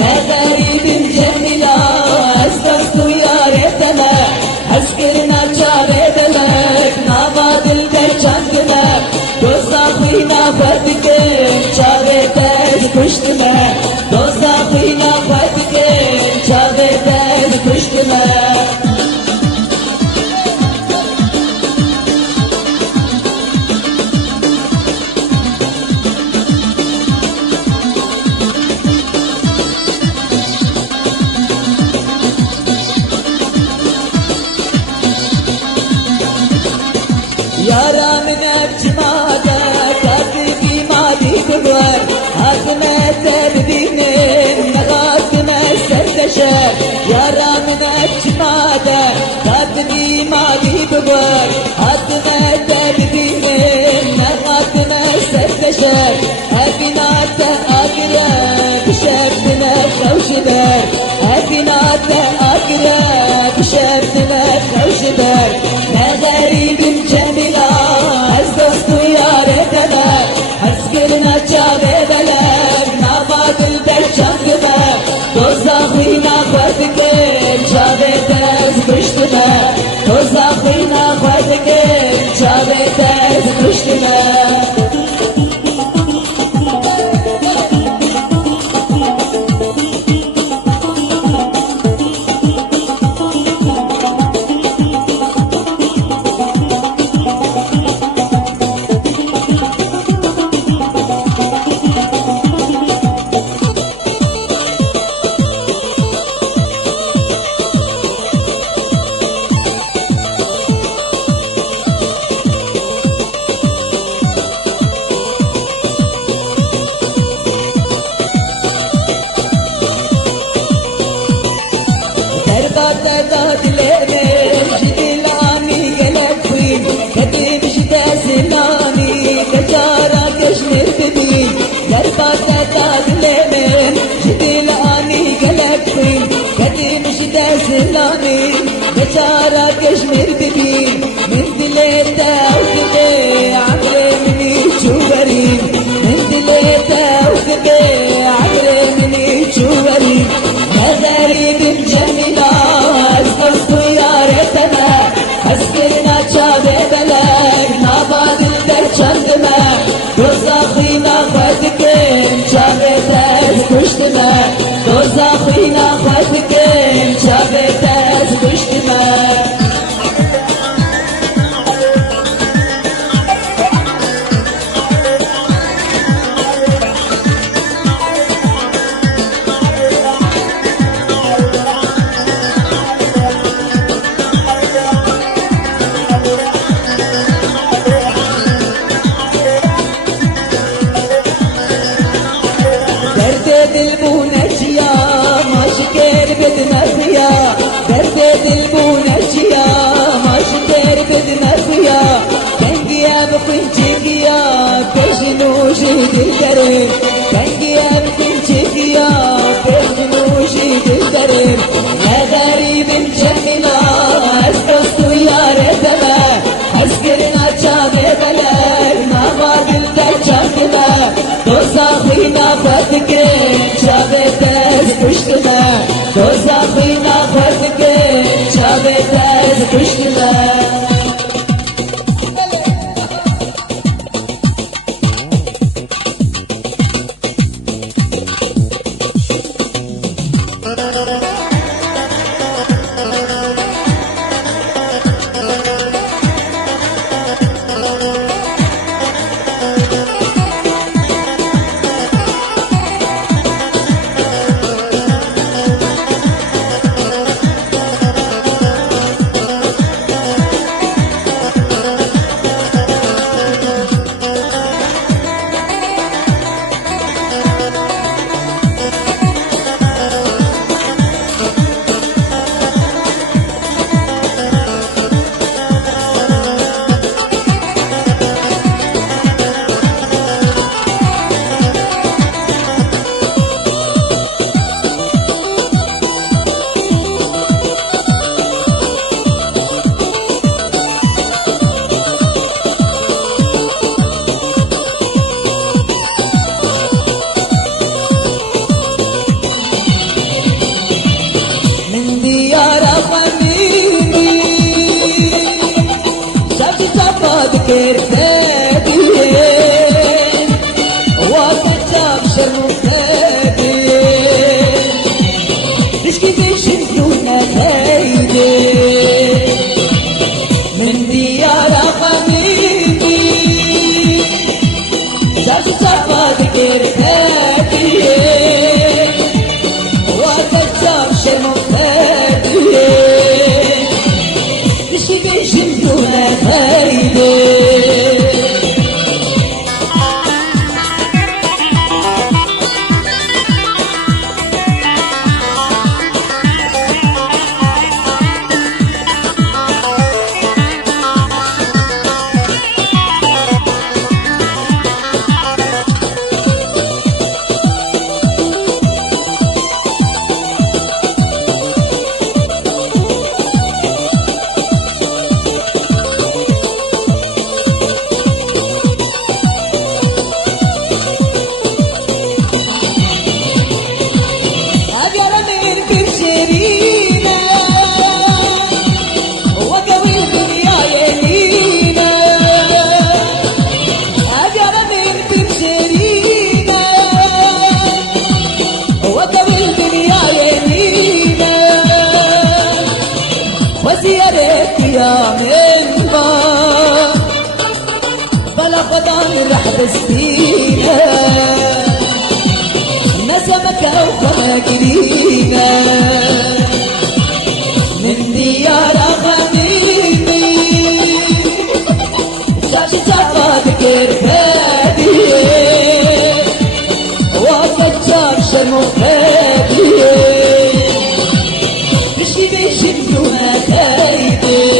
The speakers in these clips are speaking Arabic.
ما غريب جميلة استغفر يا ريتنا يارا من اجماده كاتبي مالي بغار هاتنا تبدين نغاتنا سردشر يارا من اجماده كاتبي مالي بغار هاتنا تبدين نغاتنا سردشر هبينات اقرب شفتنا خوشدر هبينات اقرب شفتنا خوشدر غريب جميلة هزدست ياردنا هزقلنا جابي بلد ناباد البرشان قبا دوزاخينا خودكين جابي ترز بشتنا دوزاخينا خودكين جابي ترز بشتنا بشارة كشمير ببين من دليتا وكبي عمري مني جوبرين من دليتا وكبي عمري مني جوبرين غريب جميلة أزقصت يا ريتنا أسكرنا شابي بلد ناباد البرشان قما دوزاخينا خودكين شابي تاز كشتنا دوزاخينا خودكين شابي تاز كشتنا البونجيا ما شكر بدنا فيا درد البونجيا ما شكر بدنا فيا كنجيا بخنجيا بجنو جهد الدرب كنجيا بخنجيا بجنو جهد الدرب يا غريب جميلة أسقصت يا ريتنا أسكرنا شابي بلد ما باقل درجان كذا دوزاخينا خودكين شابي تاز كشتنا دوزاخينا خودكين شابي تاز كشتنا كرتادين وكتاب شرمتادين تشكي بيشدونا تايدين من ديار قميمي جاجي صفاد كرتادين وكتاب شرمتادين تشكي بيشدونا تايدين وزيارة يا منبا بلا خدان رح بستينا نسمك وخماكرينا من ديار غنيمي شاش جفاد كرفادي وكتشار شرمو خادي تشكي بيشدوها تايدي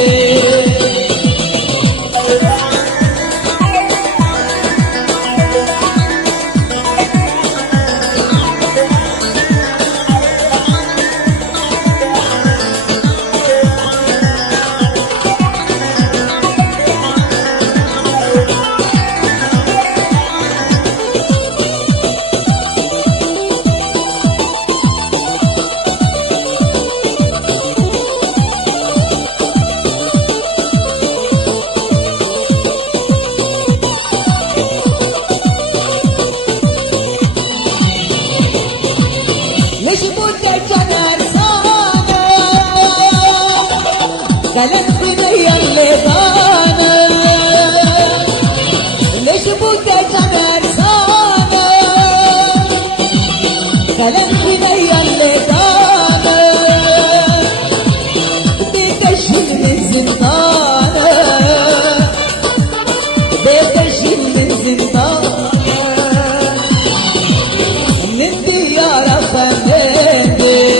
قالت بني اللي بانا ليش بوكا جمال سانا قالت بني اللي بانا بتشيل من زندانا بتشيل من زندانا من ديار خميني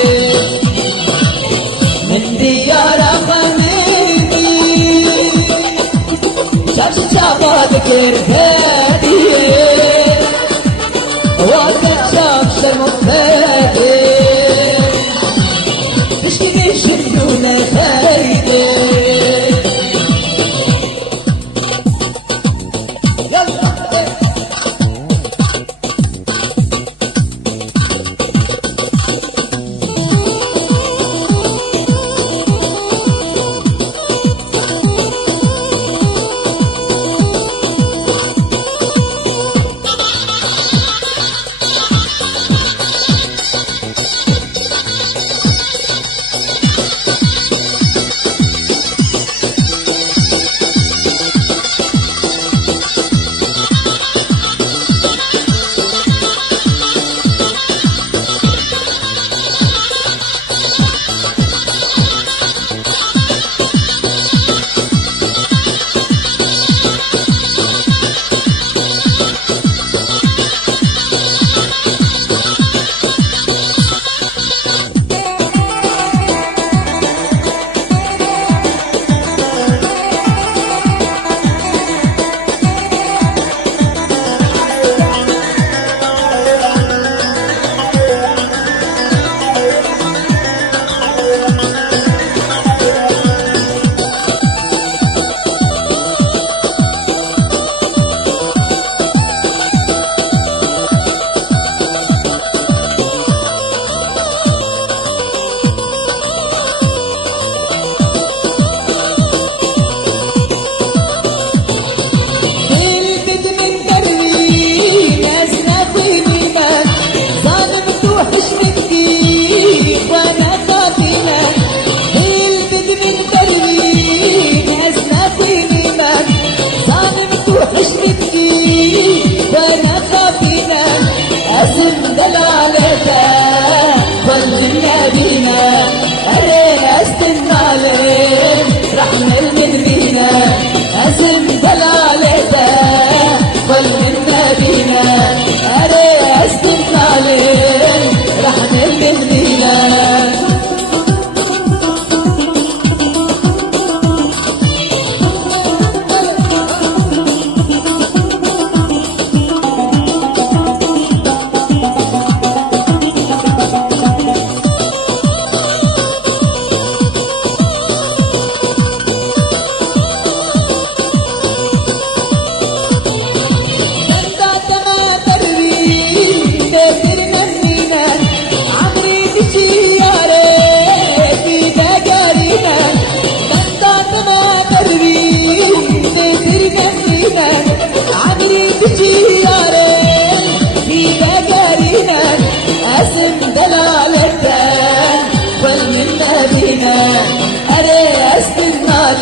من ديار شابات كرفادي وقت شاف شرمفادي تشكي بيشدونا فايدي يلا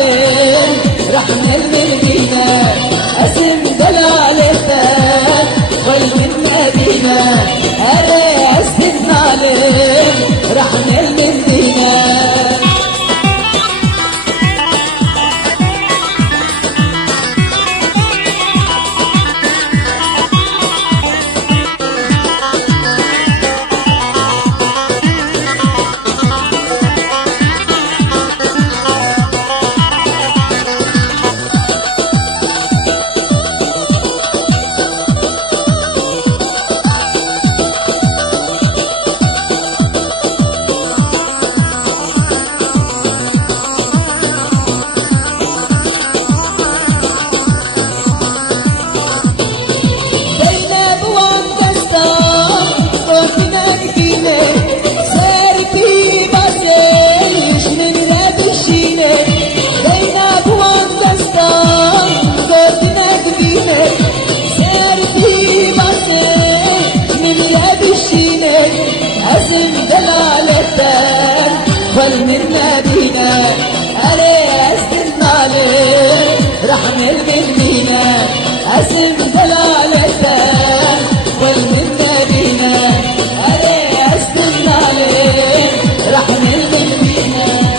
عليه رحنا المدينة اسم دلال الثان والمدينة أري أسم عليه رحنا المدينة من مدينة أري أسم عليه رحم المدينة أسم دلالته والمن مدينة أري أسم عليه رحم المدينة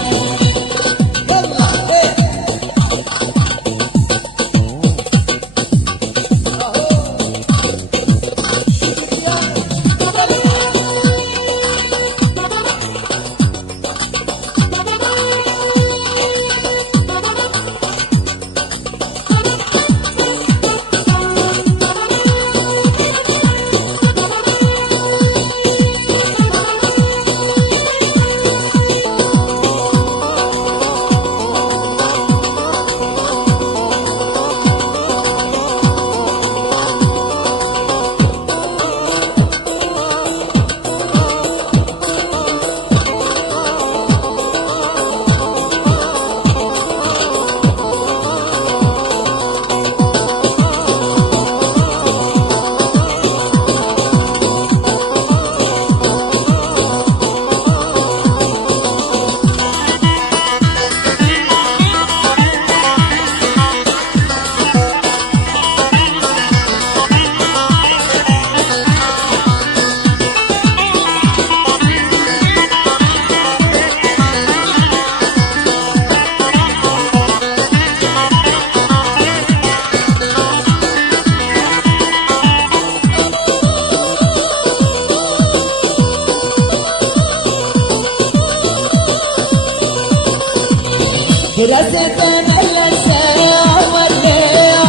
درستنا اللسان أولي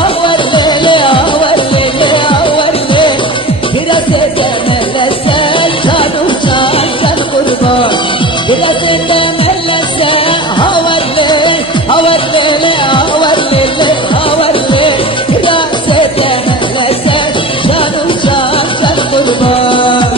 أولي أولي أولي درستنا اللسان كانوا كان قربان درستنا اللسان أولي أولي أولي أولي درستنا اللسان كانوا كان قربان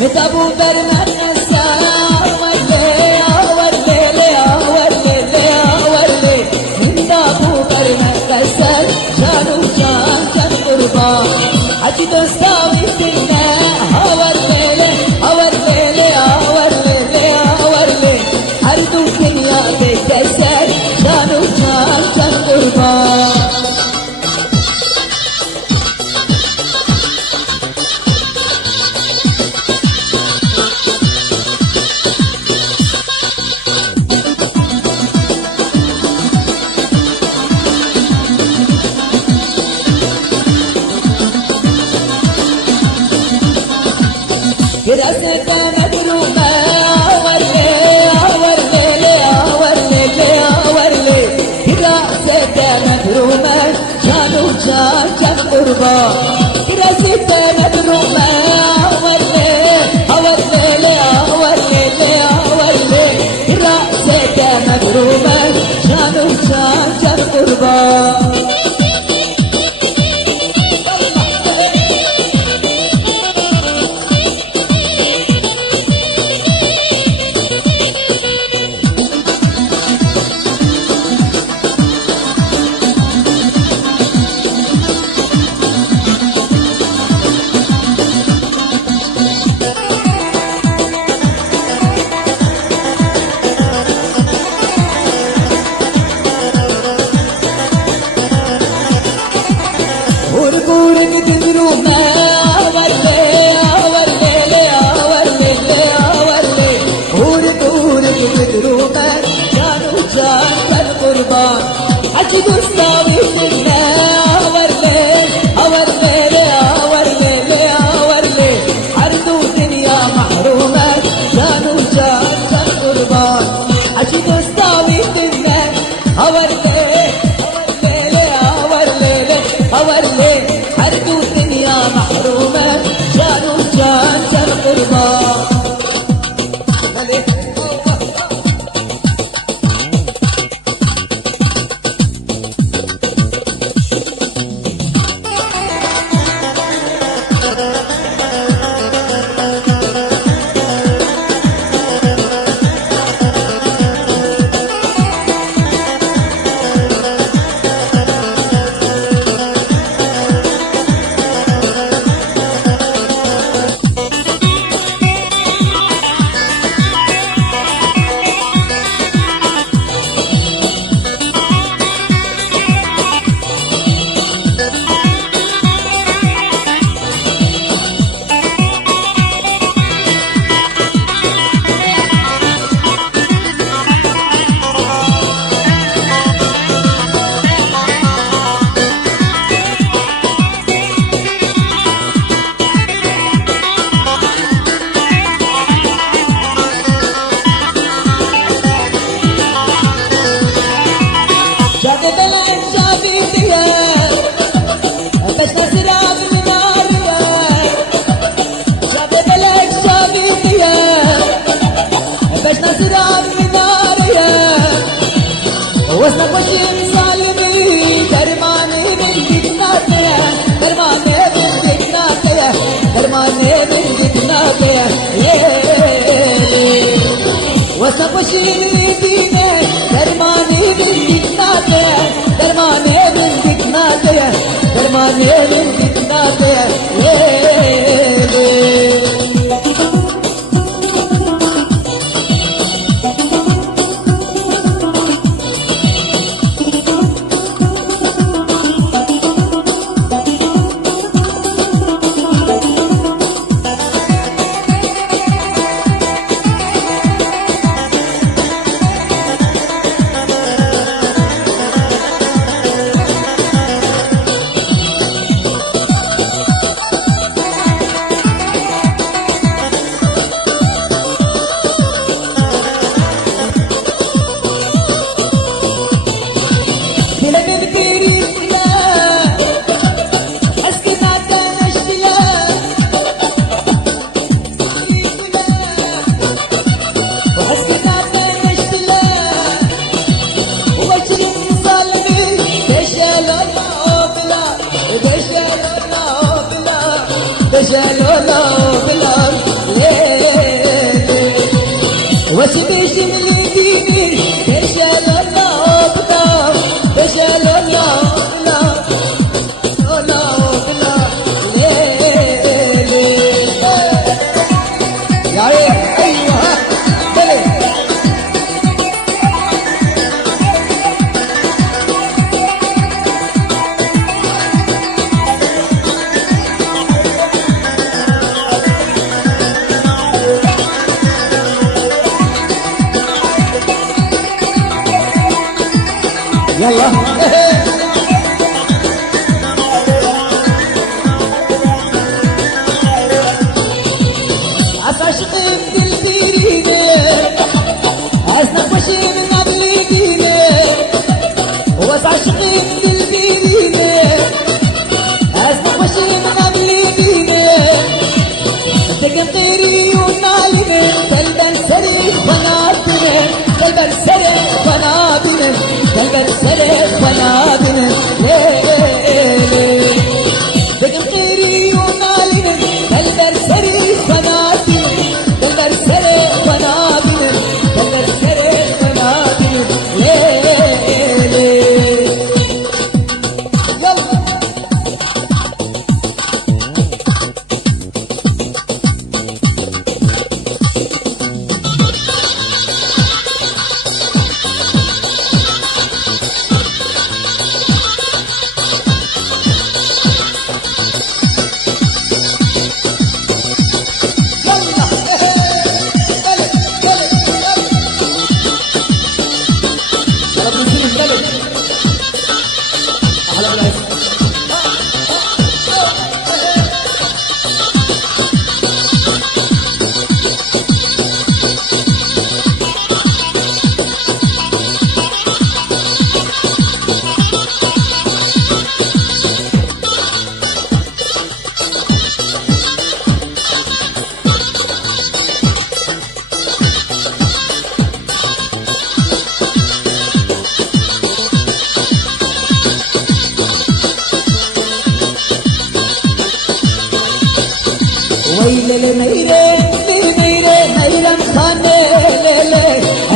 متابو برمان الساعة أولي أولي أولي أولي متابو برمان الساعة جانو جان قربان عجي دوستاوي سنة أولي أولي أولي أولي هردو دنيا بتسر جانو جان قربان درستنا مبرومة أولي أولي أولي أولي درستنا مبرومة جانو جان قربان درستنا مبرومة أولي أولي أولي أولي درستنا مبرومة جانو جان قربان قربا وصل وشي سالمي درماني من جتناتيا درماني من جتناتيا درماني من جتناتيا وصل وشي ديني درماني من جتناتيا درماني من جتناتيا درماني من جتناتيا وسبيش مليديني تشال الله بلا تشال الله بلا الله بلا ليلي يا ايوه يلا عفاشق بالديريني عزنا وشي من قبليني وعفاشق بالديريني عزنا وشي من قبليني تقن طيري ونالي قلبا سريح ونادني قلبا سريح ونادني قلبا سريح ونادني ليلي تقن طيري ونالي قلبا سريح ونادني قلبا سريح ونادني قلبا سريح ونادني ليلي ليلي ميري ميري ميرم خانه ليلي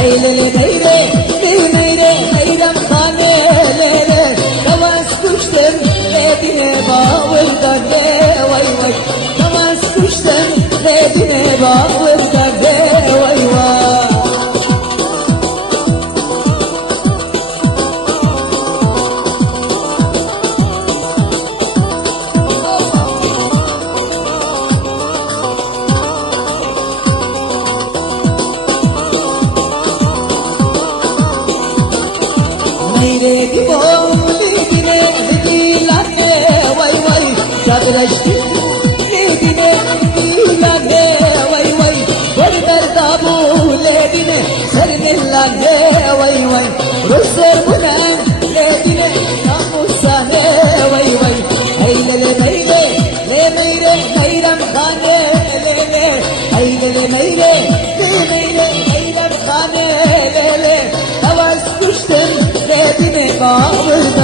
اي ليلي ميري ميري ميرم خانه ليلي تواس كشتم ليدine bağırdan de vay vay tavaş kuştan leyline bağırdan de vay vay Meyredi boğulidine dedilane vay vay Çadreşti dedine dedilane vay vay Verder dabuledine sermillane vay vay Russer bulen dedine namusane vay vay Eylele meyle le meyre meyrem khane lele Eylele meyle le meyre meyrem khane lele Tavas kuştun dedine bağırda